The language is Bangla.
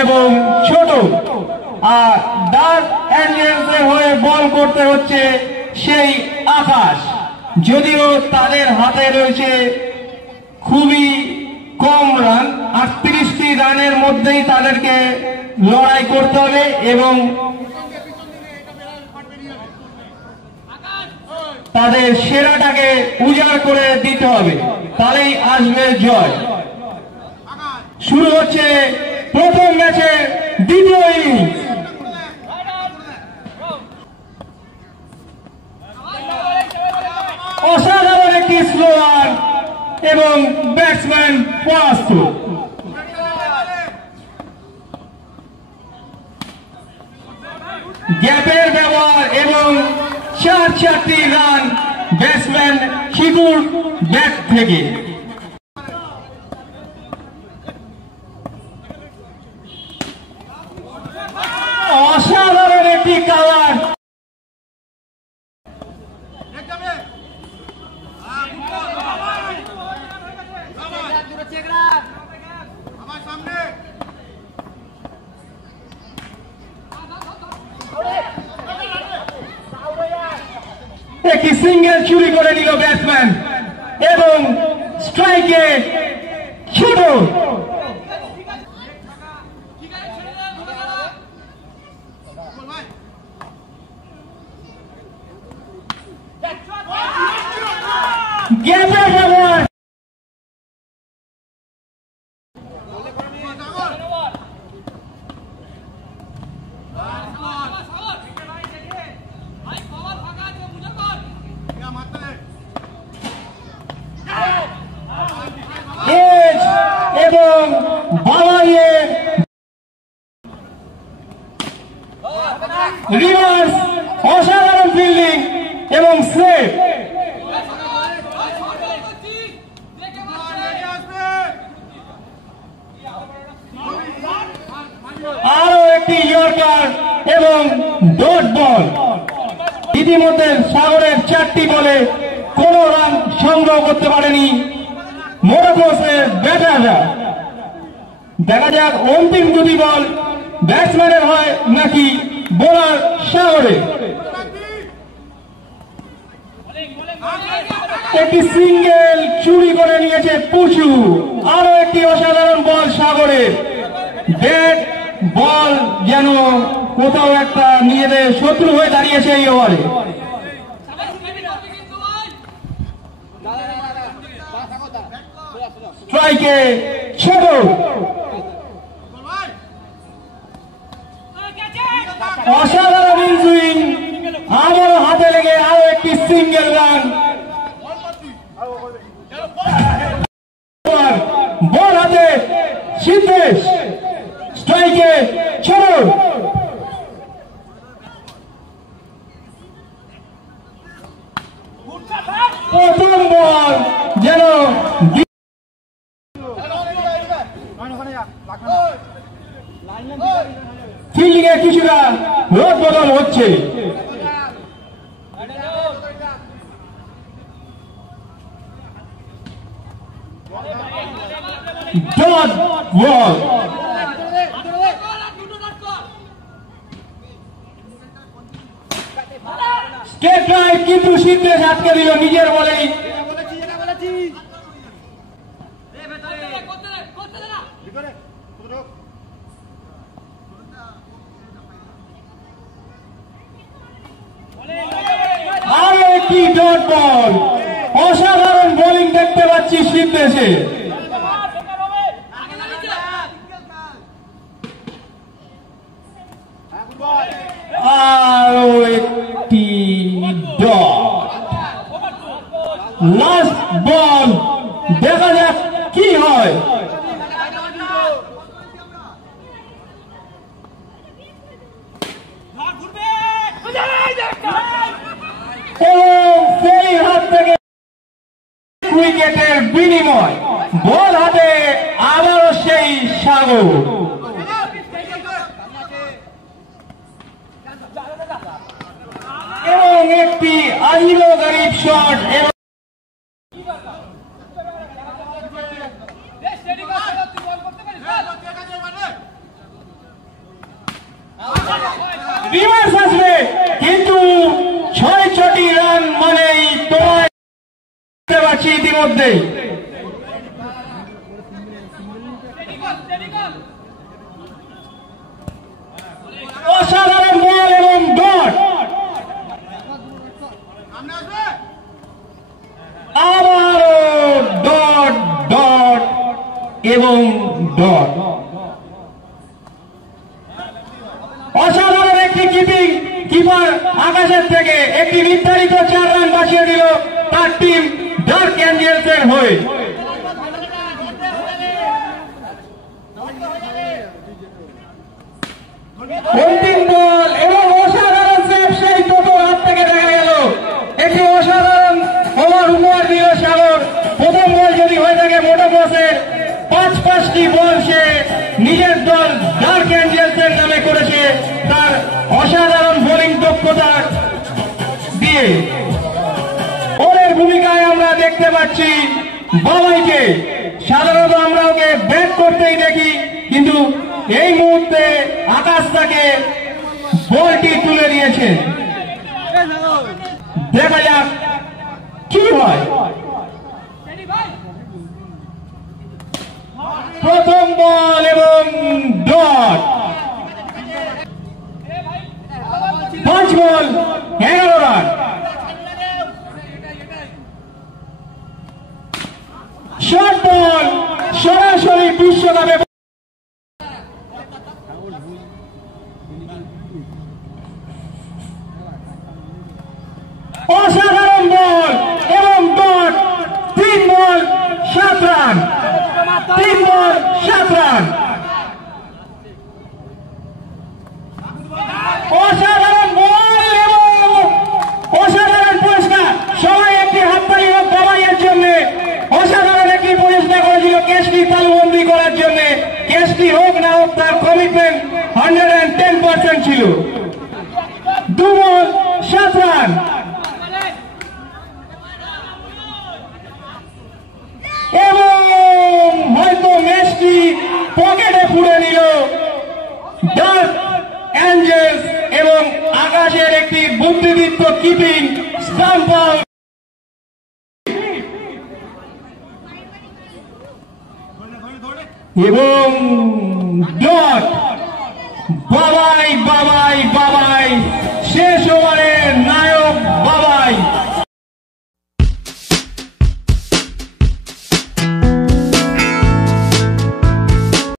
এবং ছোট, আর ডার্ক অ্যাঞ্জেলসের হয়ে বল করতে হচ্ছে সেই আকাশ। যদিও তাদের হাতে রয়েছে খুবই কম রান, 38টি রানের মধ্যেই তাদেরকে লড়াই করতে হবে এবং তাদের সেরাটাকে উজাড় করে দিতে হবে, তাহলেই আসবে জয়। শুরু হচ্ছে প্রথম ম্যাচের দ্বিতীয় ইনিংস। অসাধারণ একটি স্লোয়ার এবং ব্যাটসম্যান পরাস্ত। গ্যাপের ব্যবহার এবং 4টি রান ব্যাটসম্যান শিকুর ব্যাট থেকে। অসাধারণ একটি কাভার, একটি সিঙ্গেল চুরি করে নিল ব্যাটসম্যান এবং স্ট্রাইকে ছোট। গ্যাপের ব্যবহার, এবং বালাইয়ে রিভার্স, অসাধারণ ফিল্ডিং এবং সেভ। আরো একটি ইয়র্কার এবং ডট বল। ইতিমধ্যে সাগরের 4টি বলে কোনো রান সংগ্রহ করতে পারেনি মোরোকোসের ব্যাটাররা। দেখা যাক অন্তিম 2টি বল ব্যাটসম্যানের হয় নাকি বোলার সাগরের। একটি সিঙ্গেল চুরি করে নিয়েছে পুচু। আরো একটি অসাধারণ বল সাগরের। ব্যাট বল যেন কোথাও একটা নিজেদের শত্রু হয়ে দাঁড়িয়েছে এই ওভারে। স্ট্রাইকে ছোট। অসাধারণ ইনসুইং, আবারও হাতে লেগে আরো একটি সিঙ্গেল রান। বল হাতে সিদ্ধেশ, স্ট্রাইকে ছোট। প্রথম বল যেন ফিল্ডিং এ কিছুটা রোদ বদল হচ্ছে। ডট বল, স্টেট ড্রাইভ, কিন্তু সিদ্ধেশ আটকে দিল নিজের বলেই। আরো একটি ডট বল। অসাধারণ বোলিং দেখতে পাচ্ছি সিদ্ধেশে। আরো একটি ডট। লাস্ট বল, দেখা যাক কি হয়। সেই হাত থেকে উইকেটের বিনিময় বল হাতে আবারও সেই সাগর। এবং একটি আজিব গরিব শট। রিভার্স আসবে, কিন্তু ৬টি রান মানেই তোমায় দেখতে পাচ্ছি ইতিমধ্যে। অসাধারণ বল এবং ডট, আবারও ডট ডট এবং ডট। অসাধারণ একটি কিপার আকাশের থেকে একটি নির্ধারিত 4 রান বাঁচিয়ে দিল তার টিম ডার্ক অ্যাঞ্জেলসের হয়ে। অন্তিম বল এবং অসাধারণ সেভ সেই টোটোর হাত থেকে দেখা গেল। একটি অসাধারণ ওভার উপহার দিল সাগর। প্রথম বল যদি হয়ে থাকে মোটো বসের, 5টি বল সে নিজের দল ডার্ক অ্যাঞ্জেলসের নামে করেছে তার অসাধারণ বোলিং দক্ষতা দিয়ে। ওর ভূমিকায় আমরা দেখতে পাচ্ছি বাবাইকে। সাধারণত আমরা ওকে ব্যাট করতেই দেখি, কিন্তু এই মুহূর্তে আকাশ তাকে বলটি তুলে দিয়েছে। দেখা যাক কি হয়। প্রথম বল এবং ডট। 5 বল 11 রান। শর্ট বল, সরাসরি বিশ্বকাপে অসাধারণ বল এবং ডট। 3 বল 7 রান। 3 বল 7 রান। অসাধারণ বল এবং অসাধারণ পুরস্কার। সবাই একটি হাততালি হোক বাবাইয়ের জন্য। অসাধারণ একটি পরিষ্কার করেছিল কেসটি তালুবন্দি করার জন্য। কেসটি হোক না হোক তার কমিটমেন্ট 110% ছিল। 2 বল 7 রান। এবং হয়তো ম্যাচটি পকেটে পুড়ে নিল ডার্ক অ্যাঞ্জেলস এবং আকাশের একটি বুদ্ধিদীপ্ত কিপিং স্টাম্প আউট। এবং ডট। বাবাই বাবাই বাবাই